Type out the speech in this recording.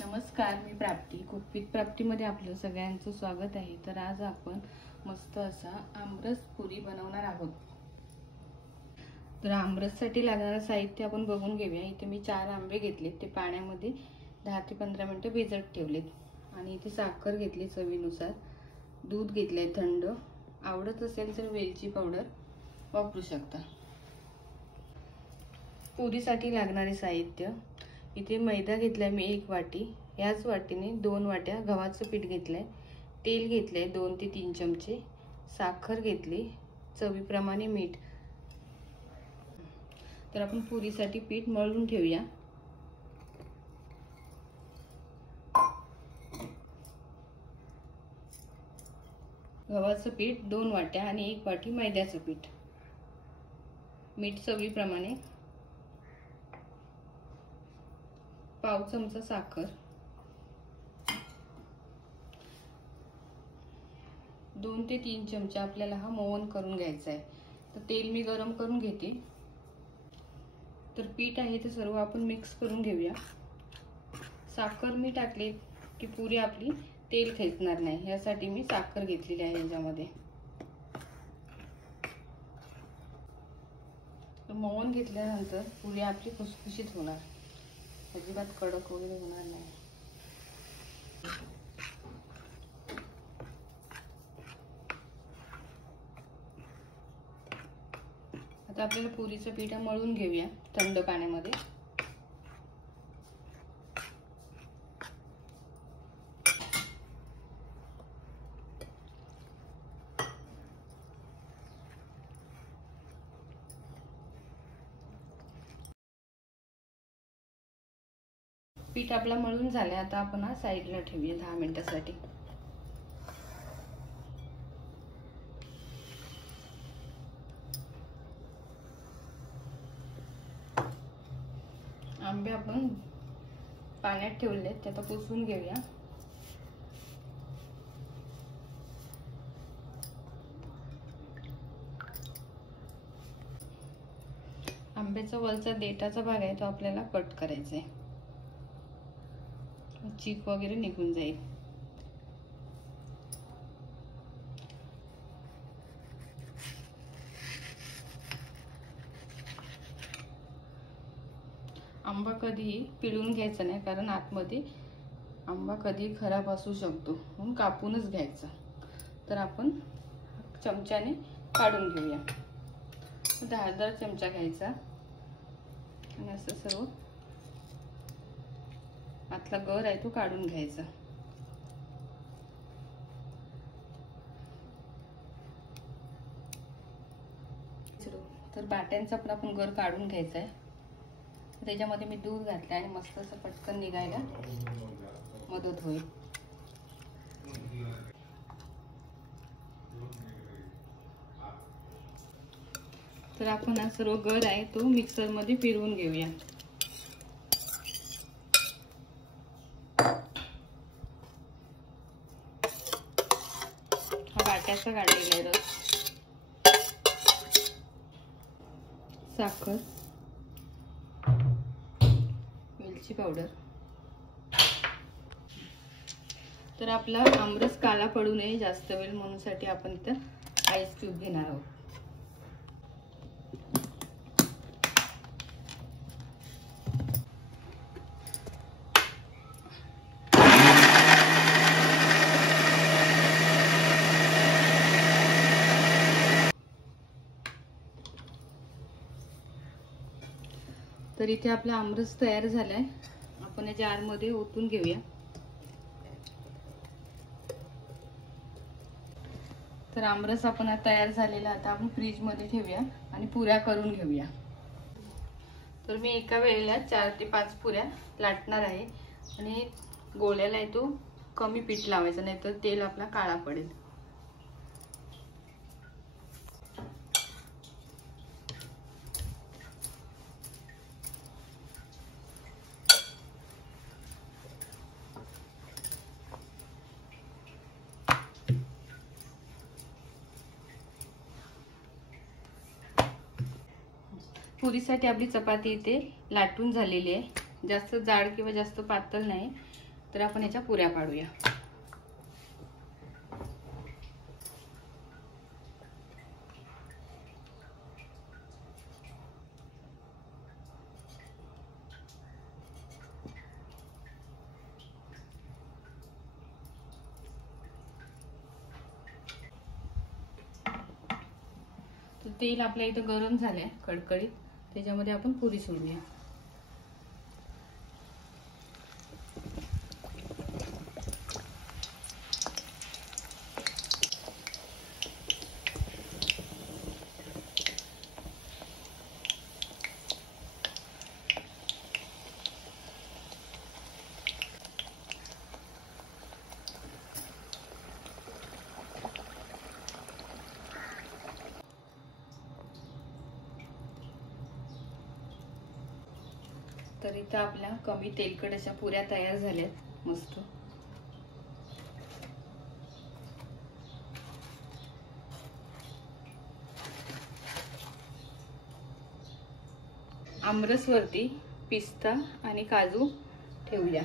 नमस्कार, मी प्राप्ती. Cook with प्राप्तीमध्ये आपलं सगळ्यांचं स्वागत आहे. तर आज आपण मस्त असा आमरस पुरी बनवणार आहोत. तर आमरससाठी लागणारं साहित्य आपण बघून घेऊया. इथे मी 4 आंबे घेतले, ते पाण्यामध्ये 10 ते 15 मिनिटं भिजत ठेवलेत. आणि इथे साखर घेतली चवीनुसार, दूध घेतले थंड, आवडत असेल तर वेलची पावडर वापरू शकता. पुरीसाठी लागणारे साहित्य: इथे मैदा घेतलाय मी 1 वाटी, याच वाटीने 2 वाट्या गव्हाचं पीठ घेतलंय, तेल घेतलंय 2 ते 3 चमचे, साखर घेतली, चवीप्रमाणे मीठ. तर आपण पुरीसाठी पीठ मळून ठेवूया. गव्हाचं पीठ 2 वाट्या आणि 1 वाटी मैद्याचं पीठ, मीठ चवीप्रमाणे, पाव चमचा साखर, 2 ते 3 चमचे आपल्याला हा मोहन करून घ्यायचा आहे. तर तेल मी गरम करून घेते. तर पीठ आहे ते सर्व आपण मिक्स करून घेऊया. साखर मी टाकली की पुरी आपली तेल खेचणार नाही, यासाठी मी साखर घेतलेली आहे याच्यामध्ये. मोहन घेतल्यानंतर पुरी आपली खुसखुशीत होणार, अजिबात कडक वगैरे होणार नाही. आता आपल्याला पुरीचं पीठ मळून घेऊया थंड पाण्यामध्ये. पीठ आपला मळून झाले. आता आपण हा साईडला ठेवूया 10 मिनिटांसाठी. आंबे आपण पाण्यात ठेवले, ते आता पुसून घेऊया. आंब्याचा वरचा देठाचा भाग आहे तो आपल्याला कट करायचा आहे, चीक वगैरे निघून जाईल. आंबा कधीही पिळून घ्यायचा नाही, कारण आतमध्ये आंबा कधी खराब असू शकतो, म्हणून कापूनच घ्यायचा. तर आपण चमच्याने काढून घेऊया. धारदार चमचा घ्यायचा आणि असं सर्व आतला गर आहे तो काढून घ्यायचा. तर बाट्यांचा पण आपण गर काढून घ्यायचा आहे. त्याच्यामध्ये मी दूध घातले आणि मस्त असं पटकन निघायला मदत होईल. तर आपण हा सर्व गर आहे तो मिक्सर मध्ये फिरवून घेऊया. हा बाट्याचा काढलेला आहे रस. साखर, वेलची पावडर. तर आपला आमरस काळा पडू नये जास्त वेळ, म्हणून साठी आपण इथं आईस क्यूब घेणार आहोत. तर इथे आपला आमरस तयार झालाय. आपण या जार मध्ये ओतून घेऊया. तर आमरस आपण तयार झालेला आता आपण फ्रीज मध्ये ठेवूया आणि पुऱ्या करून घेऊया. तर मी एका वेळेला 4 ते 5 पुऱ्या लाटणार आहे आणि गोळ्याला आहे तो कमी पीठ लावायचं, नाहीतर तेल आपला काळा पडेल. पुरीसाठी आपली चपाती इथे लाटून झालेली आहे. जास्त जाड किंवा जास्त पातळ नाही, तर आपण याच्या पुऱ्या पाडूया. तर तेल आपल्या इथं गरम झालंय कडकडीत, त्याच्यामध्ये आपण पुरी सोडूया. तर इथं आपल्या कमी तेलकट अशा पुऱ्या तयार झाल्यात मस्त. आमरस वरती पिस्ता आणि काजू ठेवूया.